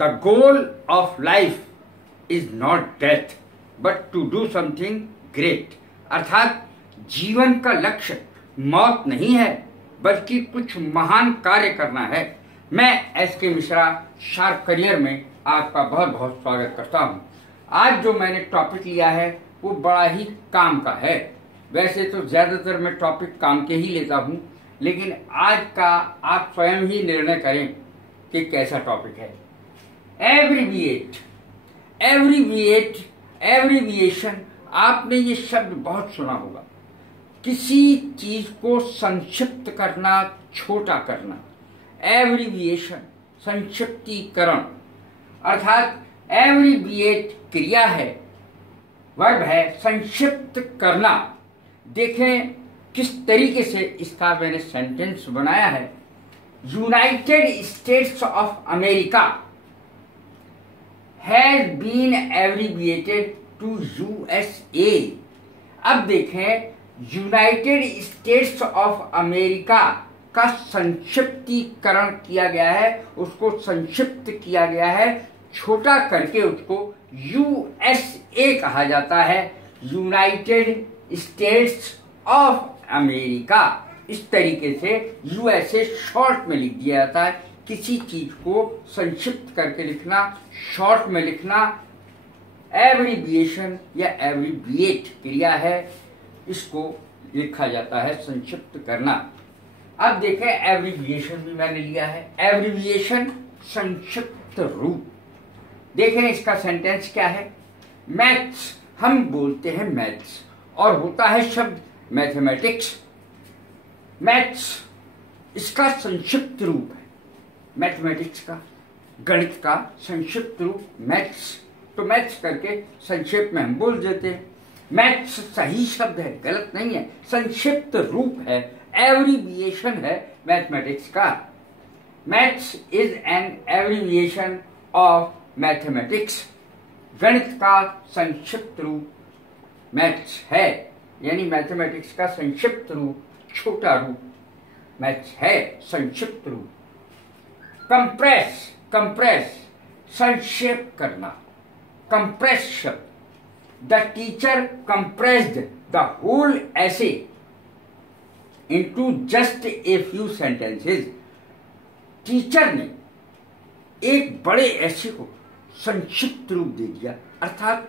The goal of life is not death but to do something great. अर्थात जीवन का लक्ष्य मौत नहीं है बल्कि कुछ महान कार्य करना है। मैं एस.के. मिश्रा शार्प करियर में आपका बहुत बहुत स्वागत करता हूं। आज जो मैंने टॉपिक लिया है वो बड़ा ही काम का है। वैसे तो ज्यादातर मैं टॉपिक काम के ही लेता हूं, लेकिन आज का आप स्वयं ही निर्णय करें कि कैसा टॉपिक है। एब्रीविएट, एब्रीविएट, एब्रीविएशन, आपने ये शब्द बहुत सुना होगा। किसी चीज को संक्षिप्त करना, छोटा करना, एब्रीविएशन, संक्षिप्तीकरण। अर्थात एब्रीविएट क्रिया है, वर्ब है संक्षिप्त करना। देखें किस तरीके से इसका मैंने सेंटेंस बनाया है। United States of America has been abbreviated to USA. अब देखें, यूनाइटेड स्टेट्स ऑफ अमेरिका का संक्षिप्तीकरण किया गया है, उसको संक्षिप्त किया गया है, छोटा करके उसको यूएसए कहा जाता है, यूनाइटेड स्टेट्स ऑफ अमेरिका। इस तरीके से यूएसए शॉर्ट में लिख दिया जाता है। किसी चीज को संक्षिप्त करके लिखना, शॉर्ट में लिखना, एब्रीविएशन या एब्रीविएट क्रिया है, इसको लिखा जाता है संक्षिप्त करना। अब देखें, एब्रीविएशन भी मैंने लिया है। एब्रीविएशन संक्षिप्त रूप। देखें इसका सेंटेंस क्या है। मैथ्स, हम बोलते हैं मैथ्स और होता है शब्द मैथमेटिक्स। मैथ्स इसका संक्षिप्त रूप है, मैथमेटिक्स का, गणित का संक्षिप्त रूप मैथ्स। तो मैथ्स करके संक्षेप में हम बोल देते हैं। मैथ्स सही शब्द है, गलत नहीं है, संक्षिप्त रूप है, एब्रीविएशन है मैथमेटिक्स का। Maths is an abbreviation of mathematics. गणित का संक्षिप्त रूप मैथ्स है, यानी मैथमेटिक्स का संक्षिप्त रूप, छोटा रूप मैथ्स है, संक्षिप्त रूप। कंप्रेस, कंप्रेस संक्षेप करना, कंप्रेस शब्द। The teacher compressed the whole essay into just a few sentences। Teacher ने एक बड़े ऐसे को संक्षिप्त रूप दे दिया, अर्थात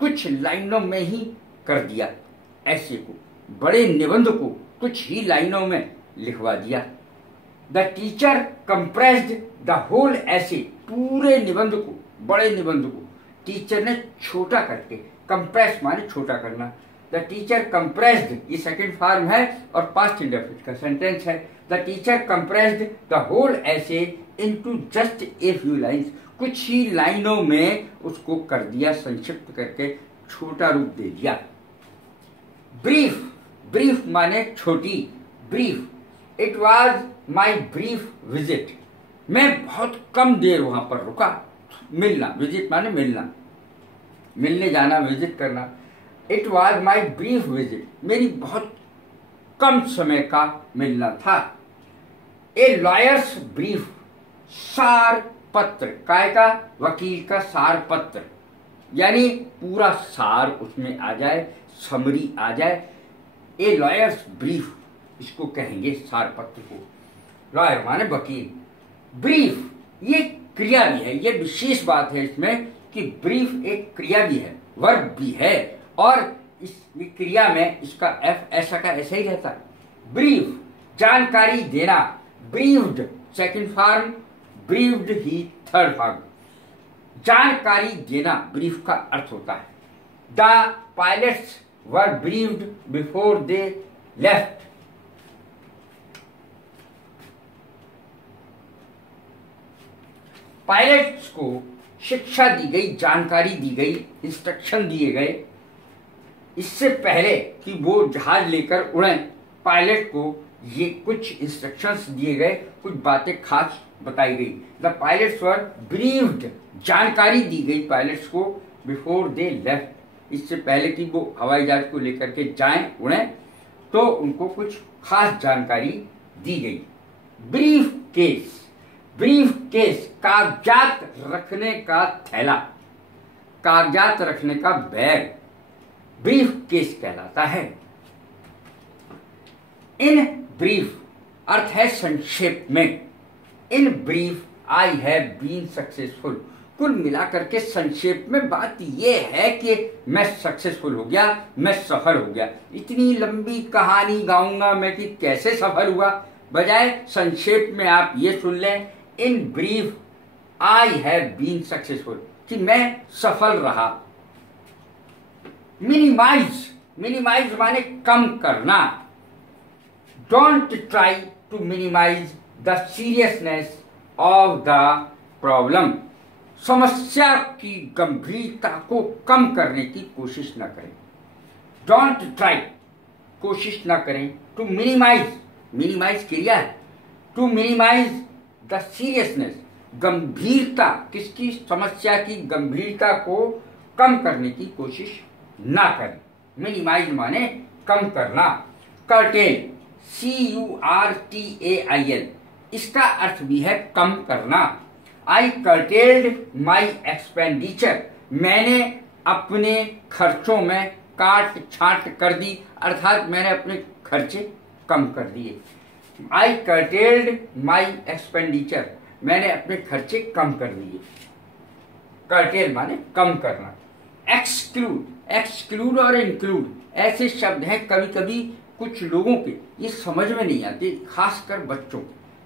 कुछ लाइनों में ही कर दिया। ऐसे को, बड़े निबंध को कुछ ही लाइनों में लिखवा दिया। The teacher compressed the whole essay, पूरे निबंध को, बड़े निबंध को टीचर ने छोटा करके, कंप्रेस माने छोटा करना। द टीचर कंप्रेस्ड, ये सेकंड फॉर्म है और पास्ट इंडेफिनिट का सेंटेंस है। The teacher compressed the whole essay into just a few lines, कुछ ही लाइनों में उसको कर दिया, संक्षिप्त करके छोटा रूप दे दिया। ब्रीफ, ब्रीफ माने छोटी, brief. It was my brief visit, मैं बहुत कम देर वहां पर रुका। मिलना, विजिट माने मिलना, मिलने जाना, विजिट करना। It was my brief visit, मेरी बहुत कम समय का मिलना था। ए लॉयर्स ब्रीफ, सार पत्र, काय का, वकील का सार पत्र, यानी पूरा सार उसमें आ जाए, समरी आ जाए। ए लॉयर्स ब्रीफ, इसको कहेंगे सार पत्र को। लॉयर माने वकील। ब्रीफ ये क्रिया भी है, ये विशेष बात है इसमें कि ब्रीफ एक क्रिया भी है, वर्ब भी है, और इस क्रिया में इसका एफ ऐसा का ऐसा ही रहता है। ब्रीफ जानकारी देना, ब्रीव्ड सेकंड फॉर्म, ब्रीव्ड ही थर्ड फॉर्म। जानकारी देना ब्रीफ का अर्थ होता है। The pilots were briefed before they left. Pilots को शिक्षा दी गई, जानकारी दी गई, इंस्ट्रक्शन दिए गए इससे पहले कि वो जहाज लेकर उड़े। पायलट को ये कुछ इंस्ट्रक्शंस दिए गए, कुछ बातें खास बताई गई। द पायलट्स वर ब्रीफ्ड, जानकारी दी गई पायलट्स को, बिफोर दे लेफ्ट, इससे पहले कि वो हवाई जहाज को लेकर के जाएं, उड़ें, तो उनको कुछ खास जानकारी दी गई। ब्रीफ केस, ब्रीफ केस कागजात रखने का थैला, कागजात रखने का बैग ब्रीफ केस कहलाता है। इन ब्रीफ अर्थ है संक्षेप में। In brief I have been successful. कुल मिलाकर के संक्षेप में बात यह है कि मैं सक्सेसफुल हो गया, मैं सफल हो गया। इतनी लंबी कहानी गाऊंगा मैं कि कैसे सफल हुआ, बजाय संक्षेप में आप ये सुन लें, in brief I have been successful, कि मैं सफल रहा। मिनिमाइज, मिनिमाइज माने कम करना। Don't try to minimise the seriousness of the problem. समस्या की गंभीरता को कम करने की कोशिश न करें। डोंट ट्राई, कोशिश न करें। टू मिनिमाइज, मिनिमाइज क्रिया है। टू मिनिमाइज द सीरियसनेस, गंभीरता, किसकी, समस्या की गंभीरता को कम करने की कोशिश ना करें। मिनिमाइज माने कम करना। कर्टेल, CURTAIL, इसका अर्थ भी है कम करना। आई कर्टेल्ड माई एक्सपेंडिचर, मैंने अपने खर्चों में काट छाट कर दी, अर्थात मैंने अपने खर्चे कम कर दिए। आई कर्टेल्ड माई एक्सपेंडिचर, मैंने अपने खर्चे कम कर दिए। कर्टेल माने कम करना। एक्सक्लूड, एक्सक्लूड और इंक्लूड ऐसे शब्द हैं, कभी कभी कुछ लोगों के ये समझ में नहीं आते, खासकर बच्चों।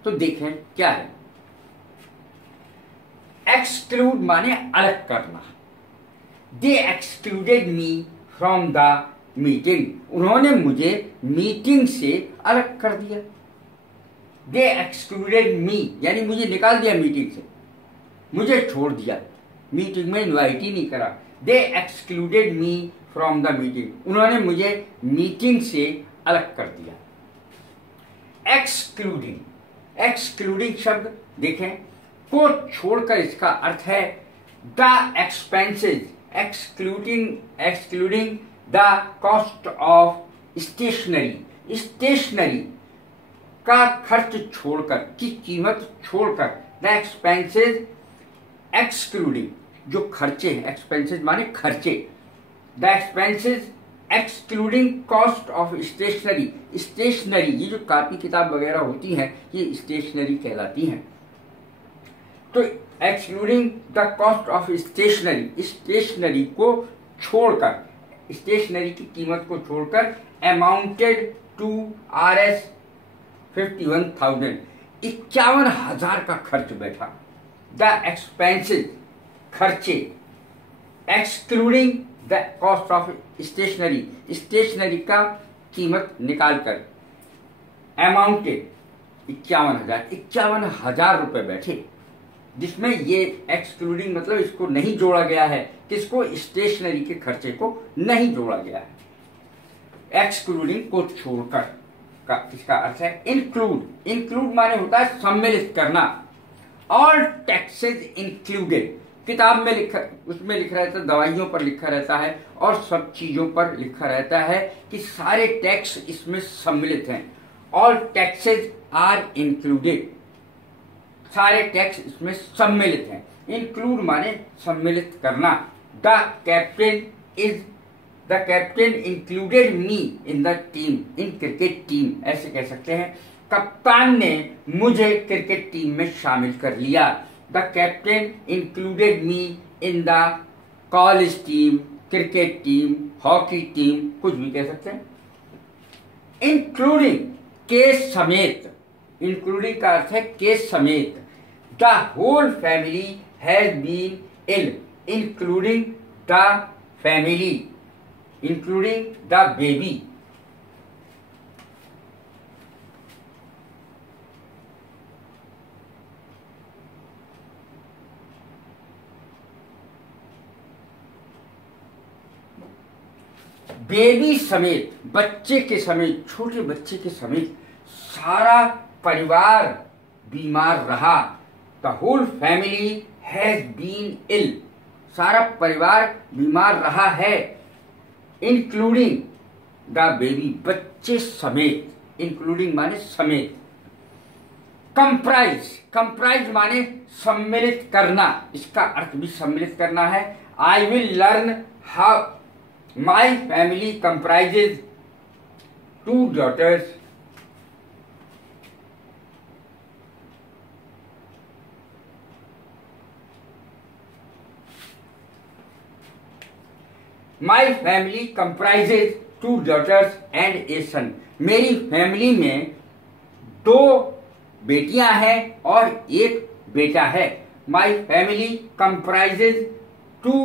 तो देखें क्या है। एक्सक्लूड माने अलग करना। They excluded me from the meeting, उन्होंने मुझे मीटिंग से अलग कर दिया। दे एक्सक्लूडेड मी यानी मुझे निकाल दिया मीटिंग से, मुझे छोड़ दिया, मीटिंग में इनवाइट ही नहीं करा। They excluded me from the meeting, उन्होंने मुझे मीटिंग से अलग कर दिया। एक्सक्लूडिंग, एक्सक्लूडिंग शब्द देखें, को छोड़कर इसका अर्थ है the expenses, excluding, excluding the cost of stationery, stationery का खर्च छोड़कर, की कीमत छोड़कर। द एक्सपेंसेस, एक्सक्लूडिंग जो खर्चे हैं, एक्सपेंसेस माने खर्चे। The expenses excluding cost of stationery, stationery ये जो कापी किताब वगैरह होती हैं ये स्टेशनरी कहलाती हैं। तो excluding the cost of stationery, stationery को छोड़कर, स्टेशनरी की कीमत को छोड़कर, अमाउंटेड टू Rs 51,000, 51,000 का खर्च बैठा। द एक्सपेंसेस खर्चे, excluding the cost of stationery, stationery का कीमत निकालकर, अमाउंटेड 51,000, 51,000 रुपए बैठे, जिसमें ये एक्सक्लूडिंग मतलब इसको नहीं जोड़ा गया है, किसको, स्टेशनरी के खर्चे को नहीं जोड़ा गया है। एक्सक्लूडिंग को छोड़कर का इसका अर्थ है इंक्लूड, इंक्लूड माने होता है सम्मिलित करना। ऑल टैक्सेस इंक्लूडेड, किताब में लिखा, उसमें लिखा रहता है, दवाइयों पर लिखा रहता है और सब चीजों पर लिखा रहता है कि सारे टैक्स इसमें सम्मिलित हैं। ऑल टैक्सेस आर इंक्लूडेड, सारे टैक्स इसमें सम्मिलित हैं। इंक्लूड माने सम्मिलित करना। The captain is, the captain included me in the team, in cricket team, ऐसे कह सकते हैं। कप्तान ने मुझे क्रिकेट टीम में शामिल कर लिया। The captain included me in the college team, cricket team, hockey team, कुछ भी कह सकते हैं। इंक्लूडिंग के समेत, इंक्लूडिंग का अर्थ है के समेत। The whole family has been ill, including the family, including the baby. Baby समेत, बच्चे के समेत, छोटे बच्चे के समेत सारा परिवार बीमार रहा। The whole family has been ill, सारा परिवार बीमार रहा है। इंक्लूडिंग द बेबी, बच्चे समेत, इंक्लूडिंग माने समेत। कंप्राइज, कंप्राइज माने सम्मिलित करना, इसका अर्थ भी सम्मिलित करना है। आई will learn how my family comprises 2 daughters my family comprises 2 daughters and a son। मेरी फैमिली में 2 बेटियां हैं और 1 बेटा है। My family comprises 2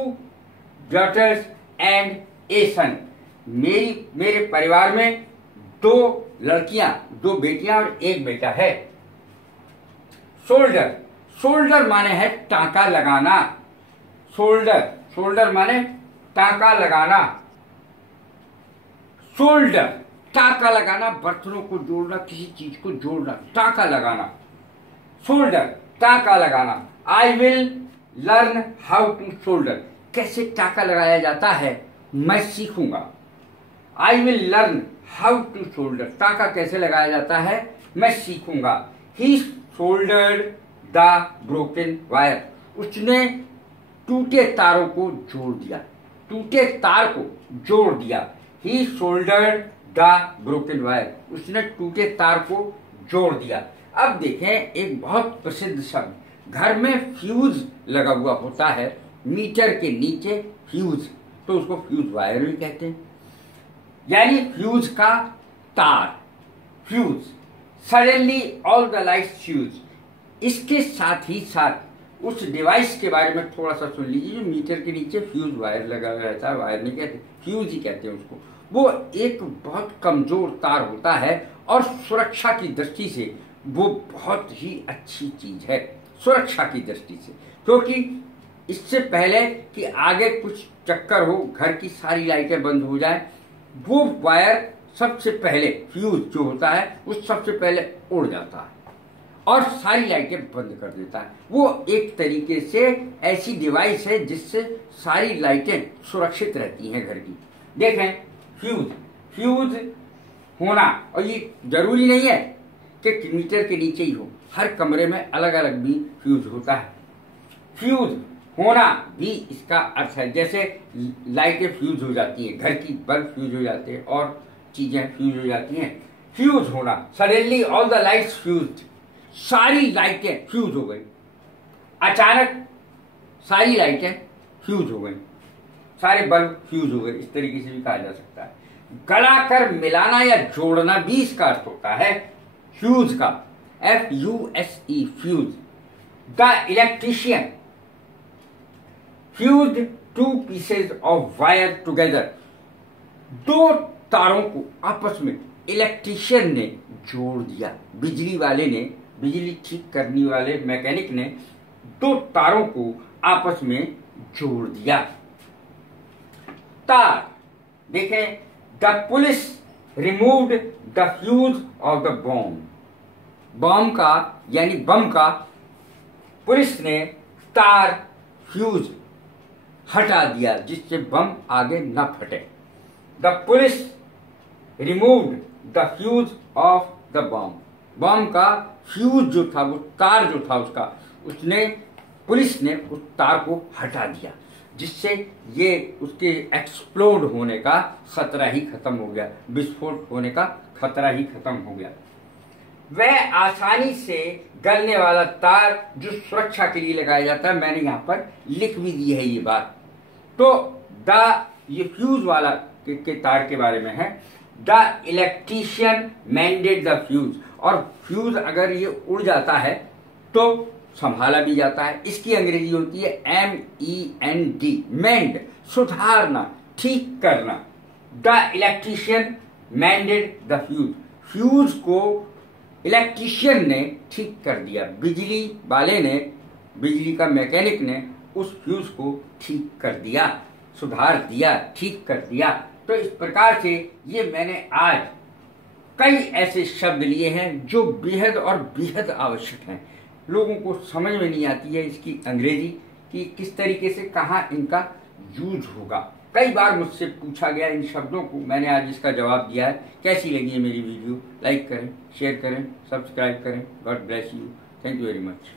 daughters and a son। मेरे परिवार में 2 लड़कियां, 2 बेटियां और 1 बेटा है। शोल्डर, शोल्डर माने है टांका लगाना। शोल्डर, शोल्डर माने टांका लगाना। शोल्डर, टांका लगाना, बर्तनों को जोड़ना, किसी चीज को जोड़ना, टांका लगाना। शोल्डर, टांका लगाना। I will learn how to solder. कैसे टांका लगाया जाता है मैं सीखूंगा। I will learn how to solder, टांका कैसे लगाया जाता है मैं सीखूंगा। He soldered the broken wire. उसने टूटे तारों को जोड़ दिया, टूटे तार को जोड़ दिया। ही शोल्डर्ड द ब्रोकन वायर। उसने टूटे तार को जोड़ दिया। अब देखें एक बहुत प्रसिद्ध शब्द, घर में फ्यूज लगा हुआ होता है, मीटर के नीचे फ्यूज, तो उसको फ्यूज वायर भी कहते हैं, यानी फ्यूज का तार, fuse. Suddenly all the lights fuse. इसके साथ ही साथ उस डिवाइस के बारे में थोड़ा सा सुन लीजिए, जो मीटर के नीचे फ्यूज वायर लगा रहता है, वायर नहीं कहते, फ्यूज ही कहते हैं उसको। वो एक बहुत कमजोर तार होता है और सुरक्षा की दृष्टि से वो बहुत ही अच्छी चीज है, सुरक्षा की दृष्टि से, क्योंकि इससे पहले कि आगे कुछ चक्कर हो, घर की सारी लाइटें बंद हो जाए, वो वायर सबसे पहले, फ्यूज जो होता है वो सबसे पहले उड़ जाता है और सारी लाइटें बंद कर देता है। वो एक तरीके से ऐसी डिवाइस है जिससे सारी लाइटें सुरक्षित रहती हैं घर की। देखें फ्यूज, फ्यूज होना, और ये जरूरी नहीं है कि मीटर के नीचे ही हो, हर कमरे में अलग अलग भी फ्यूज होता है। फ्यूज होना भी इसका अर्थ है, जैसे लाइटें फ्यूज हो जाती हैं, घर की बल्ब फ्यूज हो जाते हैं और चीजें फ्यूज हो जाती हैं। फ्यूज होना, suddenly all the lights fused. सारी लाइटें फ्यूज हो गई, अचानक सारी लाइटें फ्यूज हो गई, सारे बल्ब फ्यूज हो गए, इस तरीके से भी कहा जा सकता है। गला कर मिलाना या जोड़ना भी इसका अर्थ होता है फ्यूज का, FUSE, fuse. The electrician fused 2 pieces of wire together. 2 तारों को आपस में इलेक्ट्रीशियन ने जोड़ दिया, बिजली वाले ने, बिजली ठीक करने वाले मैकेनिक ने 2 तारों को आपस में जोड़ दिया। तार, देखें, the police removed the fuse of the bomb. Bomb का यानी बम का पुलिस ने तार, फ्यूज हटा दिया जिससे बम आगे न फटे। The police removed the fuse of the bomb. Bomb का फ्यूज जो था, वो तार जो था उसका, उसने, पुलिस ने उस तार को हटा दिया जिससे ये उसके एक्सप्लोड होने का खतरा ही खत्म हो गया, विस्फोट होने का खतरा ही खत्म हो गया। वह आसानी से गलने वाला तार जो सुरक्षा के लिए लगाया जाता है, मैंने यहाँ पर लिख भी दी है ये बात। तो ये फ्यूज वाला के तार के बारे में है। द इलेक्ट्रीशियन मेंडेड द फ्यूज, और फ्यूज अगर ये उड़ जाता है तो संभाला भी जाता है। इसकी अंग्रेजी होती है MEND, मेंड, सुधारना, ठीक करना। The electrician मेंडेड the fuse, fuse को इलेक्ट्रीशियन ने ठीक कर दिया, बिजली वाले ने, बिजली का मैकेनिक ने उस फ्यूज को ठीक कर दिया, सुधार दिया, ठीक कर दिया। तो इस प्रकार से ये मैंने आज कई ऐसे शब्द लिए हैं जो बेहद और बेहद आवश्यक हैं। लोगों को समझ में नहीं आती है इसकी अंग्रेजी कि किस तरीके से कहाँ इनका यूज होगा, कई बार मुझसे पूछा गया इन शब्दों को, मैंने आज इसका जवाब दिया है। कैसी लगी है मेरी वीडियो? लाइक करें, शेयर करें, सब्सक्राइब करें। God bless you. Thank you very much.